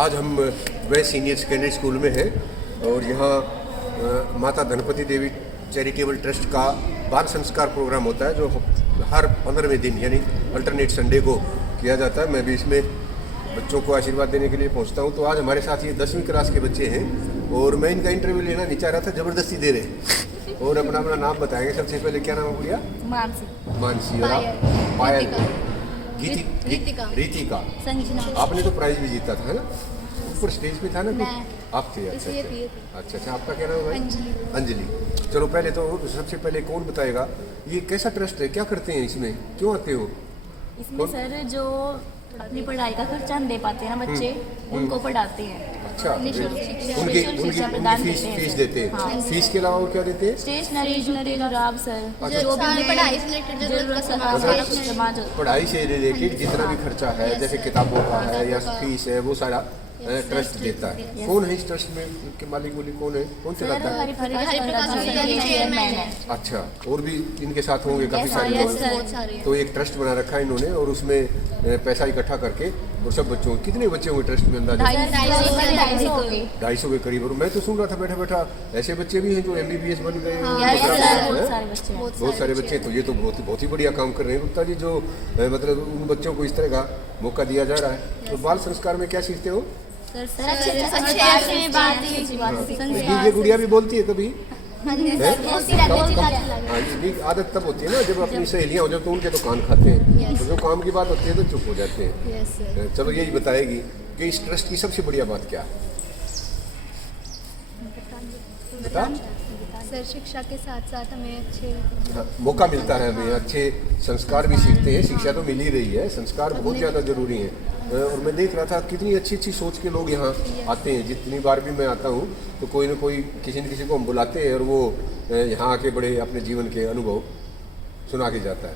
आज हम वह सीनियर सेकेंडरी स्कूल में हैं और यहाँ माता धनपति देवी चैरिटेबल ट्रस्ट का बाल संस्कार प्रोग्राम होता है जो हर 15वें दिन यानी अल्टरनेट संडे को किया जाता है। मैं भी इसमें बच्चों को आशीर्वाद देने के लिए पहुँचता हूँ। तो आज हमारे साथ ये 10वीं क्लास के बच्चे हैं और मैं इनका इंटरव्यू लेना नहीं चाह रहा था, ज़बरदस्ती दे रहे और अपना अपना नाम बताएंगे। सबसे पहले क्या नाम है भैया? मानसी। और आप? पायल। रीतिका। संजना। आपने तो प्राइज भी जीता था है ना? ऊपर स्टेज पे था ना? आप थे? अच्छा। आपका क्या नाम है? अंजलि। चलो पहले तो सबसे पहले कौन बताएगा ये कैसा ट्रस्ट है, क्या करते हैं इसमें, क्यों आते हो? इसमें सर जो अपनी पढ़ाई का खर्चा दे पाते हैं ना बच्चे, उनको पढ़ाते हैं। अच्छा, उनकी फीस देते हैं। हाँ। फीस के अलावा और क्या देते हैं? स्टेशनरी, जूते, जुराब सर, अच्छा। जो भी पढ़ाई से रिलेटेड पढ़ाई से रिलेटेड जितना भी खर्चा है, जैसे किताबों का है या फीस है, वो सारा ट्रस्ट देता है। कौन है इस ट्रस्ट में के मालिक कौन है, कौन चलाता है? अच्छा, और भी इनके साथ होंगे काफी सारे लोग। तो एक ट्रस्ट बना रखा है इन्होंने और उसमें पैसा इकट्ठा करके और सब बच्चों, कितने बच्चे होंगे ट्रस्ट में अंदाजा? 250 के करीब। और मैं तो सुन रहा था बैठा बैठा ऐसे बच्चे भी हैं जो MBBS बन गए, बहुत सारे बच्चे। तो ये तो बहुत ही बढ़िया काम कर रहे हैं गुप्ता जी, जो मतलब उन बच्चों को इस तरह का मौका दिया जा रहा है। तो बाल संस्कार में क्या सीखते हो? ये गुड़िया भी बोलती है कभी? आदत तब होती है ना जब अपनी सहेलियां हो जाए तो उनके तो कान खाते हैं, तो जो काम की बात होती है तो चुप हो जाते हैं। चलो यही बताएगी कि इस ट्रस्ट की सबसे बढ़िया बात क्या है? बता। सर शिक्षा के साथ साथ हमें अच्छे मौका मिलता है, हमें अच्छे संस्कार भी सीखते हैं। शिक्षा तो मिल ही रही है, संस्कार बहुत ज़्यादा जरूरी है। और मैं देख रहा था कितनी अच्छी अच्छी सोच के लोग यहाँ आते हैं। जितनी बार भी मैं आता हूँ तो कोई ना कोई किसी न किसी को हम बुलाते हैं और वो यहाँ आके बड़े अपने जीवन के अनुभव सुना के जाता है।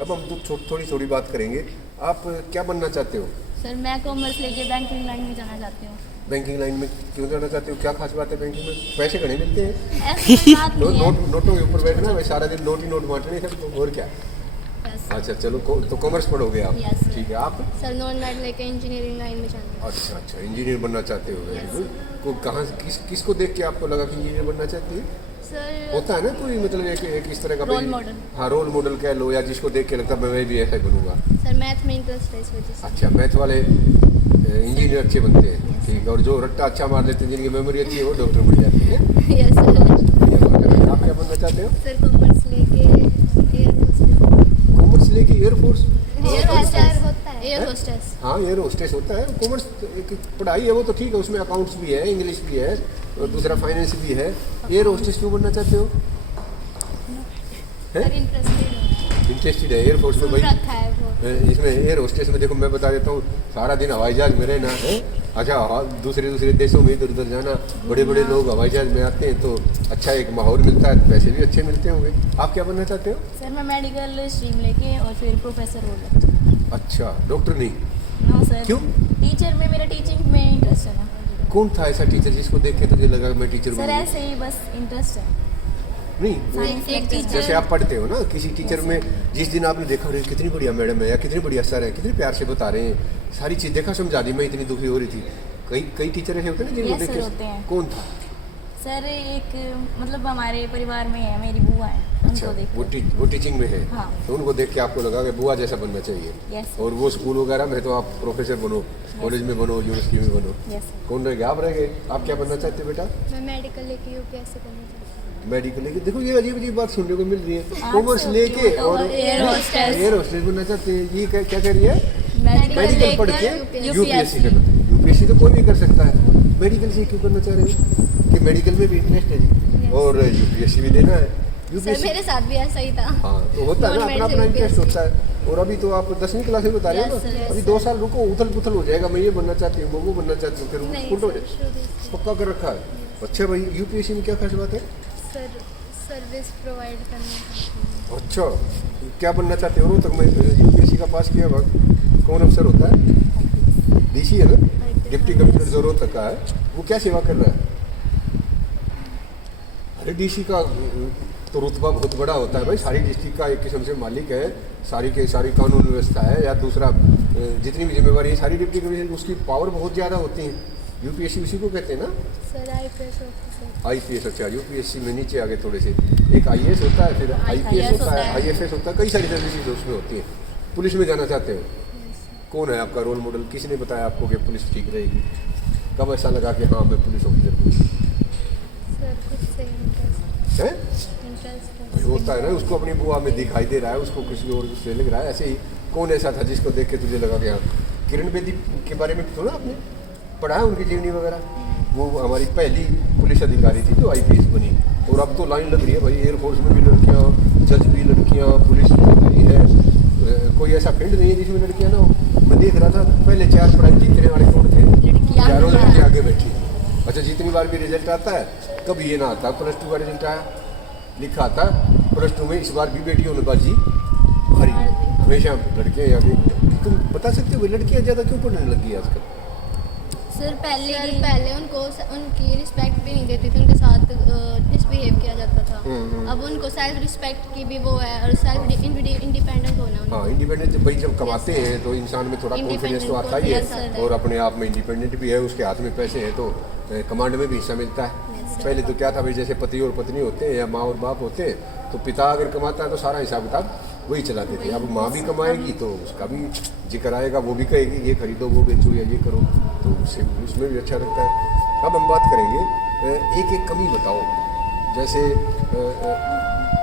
अब हम तो थोड़ी बात करेंगे। आप क्या बनना चाहते हो? सर मैं कॉमर्स लेके बैंकिंग लाइन में जाना चाहती हूँ। बैंकिंग लाइन में क्यों जाना चाहते हो, क्या खास बात है बैंकिंग में? पैसे घने मिलते हैं? नोटों के ऊपर बैठना, मैं सारा दिन नोट ही नोट बांटने हैं, और क्या? अच्छा चलो तो कॉमर्स पढ़ोगे आप? ठीक है। आप? सर नॉन मैड लेके इंजीनियरिंग लाइन में जाना। अच्छा, इंजीनियर बनना चाहते हो? Very good. को कहाँ किसको देख के आपको लगा कि इंजीनियर बनना चाहती है? सर होता है ना कोई मतलब एक इस तरह का रोल मॉडल। हाँ, रोल मॉडल कह लो, या जिसको देख के लगता है मैं भी ऐसा ही बनूंगा। सर मैथ में इंटरेस्ट है इस वजह से। अच्छा, मैथ वाले इंजीनियर अच्छे बनते हैं। ठीक है। और जो रट्टा अच्छा मार लेते हैं, जिनकी मेमोरी अच्छी है, वो डॉक्टर बन जाती है। Yes sir. आप क्या बनना चाहते हो? सर कॉमर्स लेके एयरफोर्स एयर होस्टेस। हाँ, एयर होस्टेस होता है। कॉमर्स एक पढ़ाई है, वो तो ठीक है, उसमें अकाउंट्स भी है, इंग्लिश भी है और दूसरा फाइनेंस भी है। एयर होस्टेस क्यों बनना चाहते हो? इंटरेस्टेड है एयरफोर्स में भाई? इसमें एयर होस्टेस में देखो मैं बता देता हूँ, सारा दिन हवाई जहाज में रहना है। अच्छा, दूसरे देशों में इधर उधर जाना, बड़े बड़े लोग हवाई जहाज में आते हैं तो अच्छा एक माहौल मिलता है, पैसे भी अच्छे मिलते होंगे। आप क्या बनना चाहते हो? सर मैं मेडिकल स्ट्रीम लेके और फिर प्रोफेसर हो गया। अच्छा, डॉक्टर नहीं? No sir. क्यों? टीचर में मेरा टीचिंग में इंटरेस्ट है ना। कौन था ऐसा टीचर जिसको देख के तुझे लगा मैं टीचर सर ऐसे ही बस इंटरेस्ट है। नहीं, जैसे आप पढ़ते हो ना, किसी टीचर में जिस दिन आपने देखा अरे कितनी बढ़िया मैडम है या कितनी बढ़िया सर है, कितने प्यार से बता रहे हैं, सारी चीज़ देखा समझा दी, मैं इतनी दुखी हो रही थी। कई टीचर ऐसे होते हैं जिनको देख के। कौन था? सर एक मतलब हमारे परिवार में है, मेरी बुआ है। अच्छा, वो टीचिंग में है। हाँ। तो उनको देख के आपको लगा कि बुआ जैसा बनना चाहिए। और वो स्कूल वगैरह में तो आप प्रोफेसर बनो, कॉलेज में बनो, यूनिवर्सिटी में बनो। कौन रह गया? आप रह गए। आप क्या बनना चाहते हो बेटा? मैं मेडिकल लेके UPSC करना चाहती हूँ। मेडिकल लेके, देखो ये अजीब बात सुनने को मिल रही है। कॉमर्स लेके और एयर होस्टेस बनना चाहते हैं। ये क्या कह रही है? मेडिकल पढ़ के UPSC करना। UPSC तो कोई भी कर सकता है, मेडिकल से क्यों करना चाह रहे हो? कि मेडिकल में भी इंटरेस्ट है जी और UPSC भी देना है। सर मेरे साथ भी ऐसा ही था। हाँ, तो होता है ना, अपना इंटरेस्ट होता है। और अभी तो आप 10वीं क्लास में बता रहे हो ना, अभी 2 साल रुको, उथल पुथल हो जाएगा। मैं ये बनना चाहती हूँ, वो बनना चाहती हूँ, फिर उल्ट हो जाए। पक्का कर रखा है। अच्छा भाई, UPSC में क्या खास बात है? सर सर्विस प्रोवाइड करना। अच्छा, क्या बनना चाहते हो? तक मैं UPSC का पास किया, कौन अफसर होता है? DC है ना, डिप्टी कमिश्नर जो रोहतक का है, वो क्या सेवा कर रहा है? अरे DC का तो रुतबा बहुत बड़ा होता है भाई, सारी डिस्ट्रिक्ट का एक किस्म से मालिक है, सारी कानून व्यवस्था है, या दूसरा जितनी भी जिम्मेवारी है सारी डिप्टी कमिश्नर उसकी पावर बहुत ज़्यादा होती है। यूपीएससी उसी को कहते हैं ना, सर IPS ऑफिसर। आईपीएस। अच्छा, यूपीएससी में नीचे आगे थोड़े से एक आईएएस होता है, फिर आईपीएस होता है, आईएफएस होता है, कई सारी सर्विसेज उसमें होती है। पुलिस में जाना चाहते हो? कौन है आपका रोल मॉडल? किसने बताया आपको कि पुलिस ठीक रहेगी? कब ऐसा लगा कि हाँ मैं पुलिस ऑफिसर हूँ? सर खुद से इंटरेस्ट है इंटरेस्ट होता है ना, उसको अपनी बुआ में दिखाई दे रहा है, उसको किसी और से लग रहा है। ऐसे ही कौन ऐसा था जिसको देख के तुझे लगा कि हाँ? किरण बेदी के बारे में सुना आपने? पढ़ा है उनकी जीवनी वगैरह? वो हमारी पहली पुलिस अधिकारी थी जो आईपीएस बनी, और अब तो लाइन लग रही है भाई, एयरफोर्स में भी लड़कियाँ, जज भी लड़कियाँ, पुलिस भी है। कोई ऐसा फील्ड नहीं है जिसमें लड़कियाँ ना हो। मैं देख रहा था पहले 4 प्राइज जीतने वाले कौन थे? चारों लड़कियाँ आगे बैठी। अच्छा, जितनी बार भी रिजल्ट आता है कभी ये ना आता +2 का रिजल्ट आया, लिखा आता +2 में इस बार भी बेटियों ने बाजी मारी, हमेशा लड़कियाँ आगे। तुम बता सकते हो लड़कियाँ ज़्यादा क्यों पढ़ने लगी है आजकल? सर पहले उनको उनकी रिस्पेक्ट भी नहीं देती थी, उनके साथ डिसबिहेव किया जाता था। अब उनको सेल्फ रिस्पेक्ट की भी वो है, और सेल्फ इंडिपेंडेंट होना उनको। हाँ, इंडिपेंडेंट भाई जब कमाते हैं तो इंसान में थोड़ा कॉन्फिडेंस तो आता ही है, और अपने आप में इंडिपेंडेंट भी है, उसके हाथ में पैसे हैं तो कमांड में भी हिस्सा मिलता है। पहले तो क्या था भाई, जैसे पति और पत्नी होते हैं या माँ और बाप होते हैं, तो पिता अगर कमाता है तो सारा हिसाब किताब वही चलाते थे। अब माँ भी कमाएगी तो उसका भी जिक्र आएगा, वो भी कहेगी ये खरीदो, वो बेचो या ये करो, तो उसमें भी अच्छा लगता है। अब हम बात करेंगे एक एक कमी बताओ। जैसे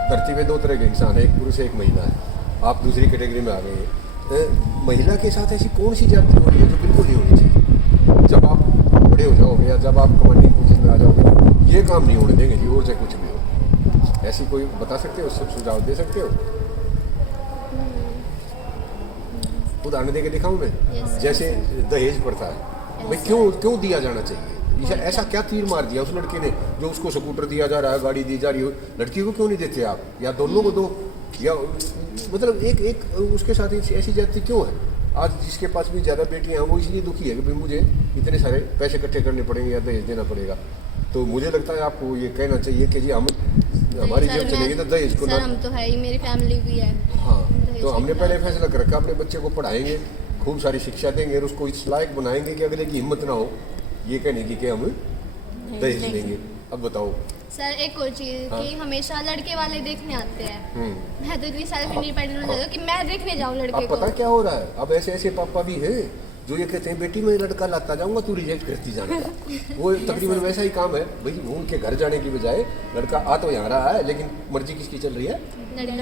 धरती में 2 तरह के इंसान है, एक पुरुष है एक महिला है, आप दूसरी कैटेगरी में आ गए हैं। महिला के साथ ऐसी कौन सी जाति हो रही है जो बिल्कुल नहीं होनी चाहिए? जब आप बड़े हो जाओगे या जब आप कमांडिंग पोजीशन में आ जाओगे, ये काम नहीं होने देंगे जी, और चाहे कुछ भी हो। ऐसी कोई बता सकते हो, सब सुझाव दे सकते हो? उदाहरण दे के दिखाऊं मैं? जैसे दहेज प्रथा है भाई, क्यों दिया जाना चाहिए? ऐसा क्या तीर मार दिया उस लड़के ने जो उसको स्कूटर दिया जा रहा है, गाड़ी दी जा रही हो, लड़की को क्यों नहीं देते आप? या दोनों को दो, या मतलब एक उसके साथ ऐसी जाति क्यों है? आज जिसके पास भी ज़्यादा बेटियाँ हैं वो इसलिए दुखी है कि भाई मुझे इतने सारे पैसे इकट्ठे करने पड़ेंगे या दहेज देना पड़ेगा। तो मुझे लगता है आपको ये कहना चाहिए कि जी हम हमारी जेब चलेगी तो दहेज को ना। हम तो है ही, मेरी फैमिली भी है। हाँ, तो हमने पहले फैसला कर रखा, अपने बच्चे को पढ़ाएंगे, खूब सारी शिक्षा देंगे और उसको इस लायक बनाएंगे कि अगले की हिम्मत ना हो ये कहने की कि हम दहेज देंगे। अब बताओ सर एक और चीज़ कि हमेशा लड़के वाले देखने आते हैं। मैं तो इतनी सेल्फ इंडिपेंडेंट हो जाती हूँ कि मैं देखने जाऊँ लड़के अब को। पता क्या हो रहा है, अब ऐसे पापा भी हैं जो ये कहते हैं बेटी मैं लड़का लाता जाऊंगा तू रिजेक्ट करती जाना। वो तकरीबन वैसा ही काम है भाई, उनके घर जाने की बजाय लड़का आ तो यहाँ रहा है लेकिन मर्जी किसकी चल रही है?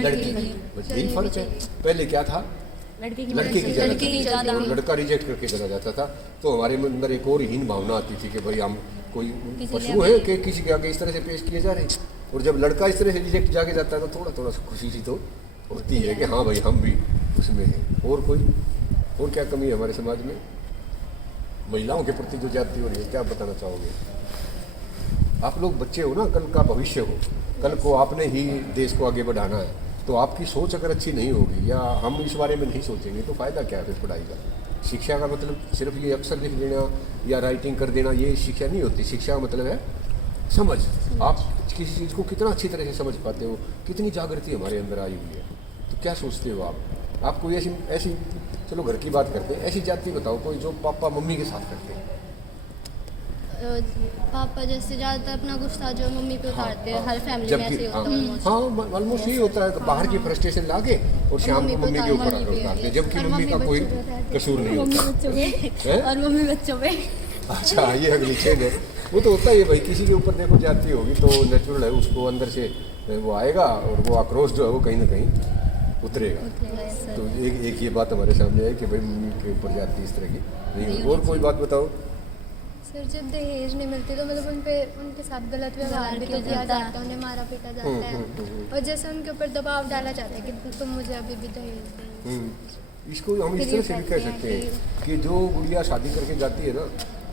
लड़की की। बस यही फर्क है। पहले क्या था, लड़के की ज्यादा, लड़का रिजेक्ट करके चला जाता था। तो हमारे अंदर एक और हीन भावना आती थी कि भाई हम कोई पशु है कि किसी के आगे इस तरह से पेश किए जा रहे। और जब लड़का इस तरह से रिजेक्ट जाके जाता है तो थोड़ा खुशी सी तो होती है कि हाँ भाई हम भी उसमें हैं। और क्या कमी है हमारे समाज में महिलाओं के प्रति जो जाती हो रही है, क्या बताना चाहोगे? आप लोग बच्चे हो ना, कल का भविष्य हो, कल को आपने ही देश को आगे बढ़ाना है। तो आपकी सोच अगर अच्छी नहीं होगी या हम इस बारे में नहीं सोचेंगे तो फ़ायदा क्या है फिर पढ़ाई का? शिक्षा का मतलब सिर्फ ये अक्षर लिख लेना या राइटिंग कर देना, ये शिक्षा नहीं होती। शिक्षा का मतलब है समझ। आप किसी चीज़ को कितना अच्छी तरह से समझ पाते हो, कितनी जागृति हमारे अंदर आई हुई है। तो क्या सोचते हो आप कोई ऐसी चलो घर की बात करते हैं, ऐसी जाति बताओ कोई जो पापा मम्मी के साथ करते हैं। पापा जैसे ज़्यादातर अपना गुस्सा जो मम्मी पे उतारते हैं, हर फैमिली में ऐसे होता है। हाँ, ऑलमोस्ट यही होता है, बाहर की फ्रस्ट्रेशन लाके और शाम को मम्मी के ऊपर उतारते हैं, जबकि मम्मी का कोई कसूर नहीं होता। और मम्मी बच्चों पे। अच्छा, ये अगली चीज है। वो तो होता ही है भाई, किसी के ऊपर देखो जाती होगी तो नेचुरल है, उसको अंदर से वो आएगा और वो आक्रोश जो है वो कहीं ना कहीं उतरेगा। तो एक ये बात हमारे सामने है कि भाई मम्मी के ऊपर जाती इस तरह की नहीं। और कोई बात बताओ सर। जब दहेज नहीं मिलती तो मतलब उनके साथ गलत व्यवहार भी तो किया जाता है, उन्हें मारा पीटा जाता है, और जैसे उनके ऊपर दबाव डाला जाता है कि तुम मुझे अभी भी दहेज दो। इसको हम इस तरह से भी कह सकते हैं कि जो गुड़िया शादी करके जाती है ना,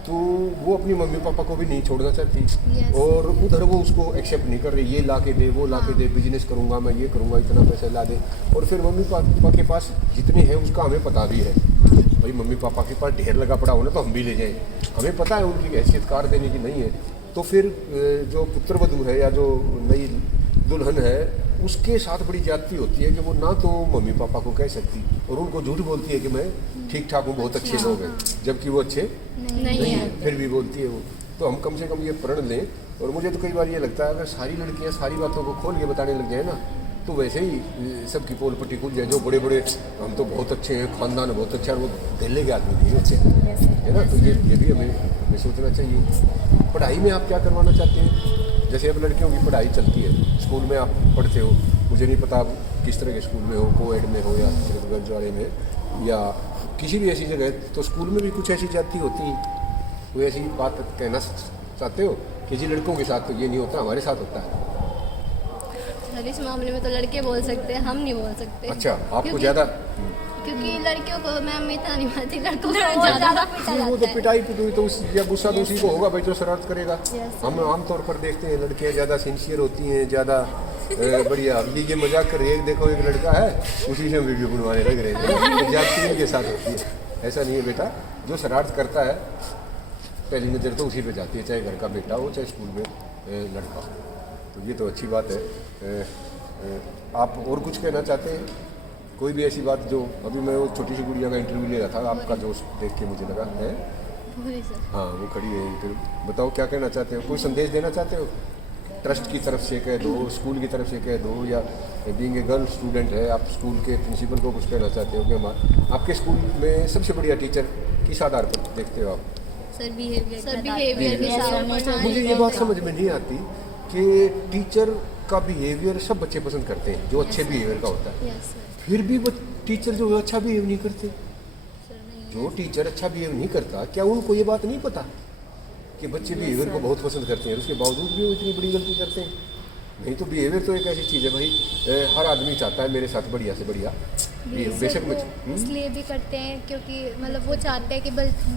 तो वो अपनी मम्मी पापा को भी नहीं छोड़ना चाहती और उधर वो उसको एक्सेप्ट नहीं कर रही। ये ला के दे, वो ला के दे, बिजनेस करूँगा मैं, ये करूँगा, इतना पैसा ला दे। और फिर मम्मी पापा के पास जितने हैं उसका हमें पता भी है भाई, मम्मी पापा के पास ढेर लगा पड़ा हो ना तो हम भी ले जाएं, हमें पता है उनकी हैसियत कार देने की नहीं है। तो फिर जो पुत्रवधू है या जो नई दुल्हन है उसके साथ बड़ी ज्यादती होती है कि वो ना तो मम्मी पापा को कह सकती और उनको झूठ बोलती है कि मैं ठीक ठाक हूँ, बहुत अच्छे लोग हैं, जबकि वो अच्छे नहीं है, फिर भी बोलती है वो। तो हम कम से कम ये प्रण लें। और मुझे तो कई बार ये लगता है अगर सारी लड़कियां सारी बातों को खोल के बताने लग जाए ना, तो वैसे ही सबकी पोल पट्टी खुल जाए। जो बड़े बड़े हम तो बहुत अच्छे हैं, खानदान बहुत अच्छा है, वो दिल्ली के आदमी नहीं होते है ना। तो ये भी हमें सोचना चाहिए। पढ़ाई में आप क्या करवाना चाहते हैं? जैसे अब लड़कियों की पढ़ाई चलती है, स्कूल में आप पढ़ते हो, मुझे नहीं पता आप किस तरह के स्कूल में हो, कोएड में हो या सिर्फ गर्ल्स वाले में या किसी भी ऐसी जगह, तो स्कूल में भी कुछ ऐसी जाति होती है। कोई ऐसी बात कहना चाहते हो कि जी लड़कों के साथ तो ये नहीं होता, हमारे साथ होता है? सर इस मामले में तो लड़के बोल सकते हैं, हम नहीं बोल सकते। अच्छा, आपको ज़्यादा क्योंकि लड़कियों को मैम इतना नहीं मानती, लड़कों को ज़्यादा ज़्यादा वो तो पिटाई पिटुई तो उस या गुस्सा तो उसी को होगा भाई जो शरारत करेगा। हम आमतौर पर देखते हैं लड़कियां ज़्यादा सिंसियर होती हैं, ज़्यादा बढ़िया। अभी ये मजाक कर रही है, देखो एक लड़का है उसी से हम वीडियो बनवाने लग रहे हैं, जाती के साथ होती है। ऐसा नहीं है बेटा, जो शरारत करता है पहली नज़र तो उसी पे जाती है, चाहे घर का बेटा हो चाहे स्कूल में लड़का हो। तो ये तो अच्छी बात है। आप और कुछ कहना चाहते हैं? कोई भी ऐसी बात जो अभी मैं वो छोटी सी गुड़िया का इंटरव्यू ले रहा था, आपका जो देख के मुझे लगा है हाँ वो खड़ी है इंटरव्यू। बताओ क्या कहना चाहते हो? कोई संदेश देना चाहते हो? ट्रस्ट की तरफ से कह दो, स्कूल की तरफ से कह दो, या बीइंग ए गर्ल स्टूडेंट है आप स्कूल के प्रिंसिपल को कुछ कहना चाहते हो कि आपके स्कूल में सबसे बढ़िया टीचर किस आधार पर देखते हो आप? सर बिहेवियर के साथ। मुझे ये बात समझ में नहीं आती कि टीचर का बिहेवियर सब बच्चे पसंद करते हैं जो अच्छे बिहेवियर का होता है, फिर भी वो टीचर जो अच्छा बिहेव नहीं करते। जो टीचर अच्छा बिहेव नहीं करता, क्या उनको ये बात नहीं पता कि बच्चे बिहेवियर को बहुत पसंद करते हैं, उसके बावजूद भी वो इतनी बड़ी गलती करते हैं? नहीं तो बिहेवियर तो एक ऐसी चीज़ है भाई, हर आदमी चाहता है मेरे साथ बढ़िया से बढ़िया बेशक इसलिए भी करते हैं क्योंकि मतलब वो चाहते हैं कि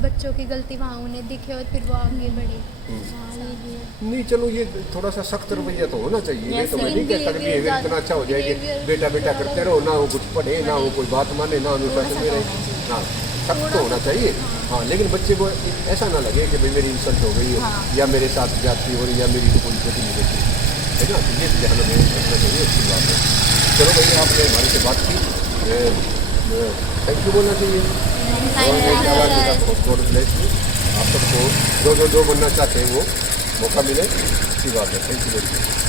बच्चों की गलती वहाँ उन्हें दिखे और फिर वो आगे बढ़े। नहीं चलो ये थोड़ा सा सख्त रवैया तो होना चाहिए। ये तो मैं नहीं कहता कि बिहेवियर इतना अच्छा हो जाए कि बेटा बेटा करते रहो, ना वो कुछ पढ़े, ना वो कोई बात माने, ना अनुशासन में रहे। हाँ सख्त तो होना चाहिए हाँ, लेकिन बच्चे को ऐसा ना लगे कि भाई मेरी इंसल्ट हो गई है या मेरे साथ जाती हो रही या मेरी कोई गति नहीं होती है ना। तो ये ध्यान में रखना चाहिए, अच्छी बात है। चलो भाई आपने हमारे से बात की, थैंक यू बोलना चाहिए। बहुत बहुत ब्लेस यू। आप सबको जो बनना चाहते हैं वो मौका मिले, अच्छी बात है। Thank you very much.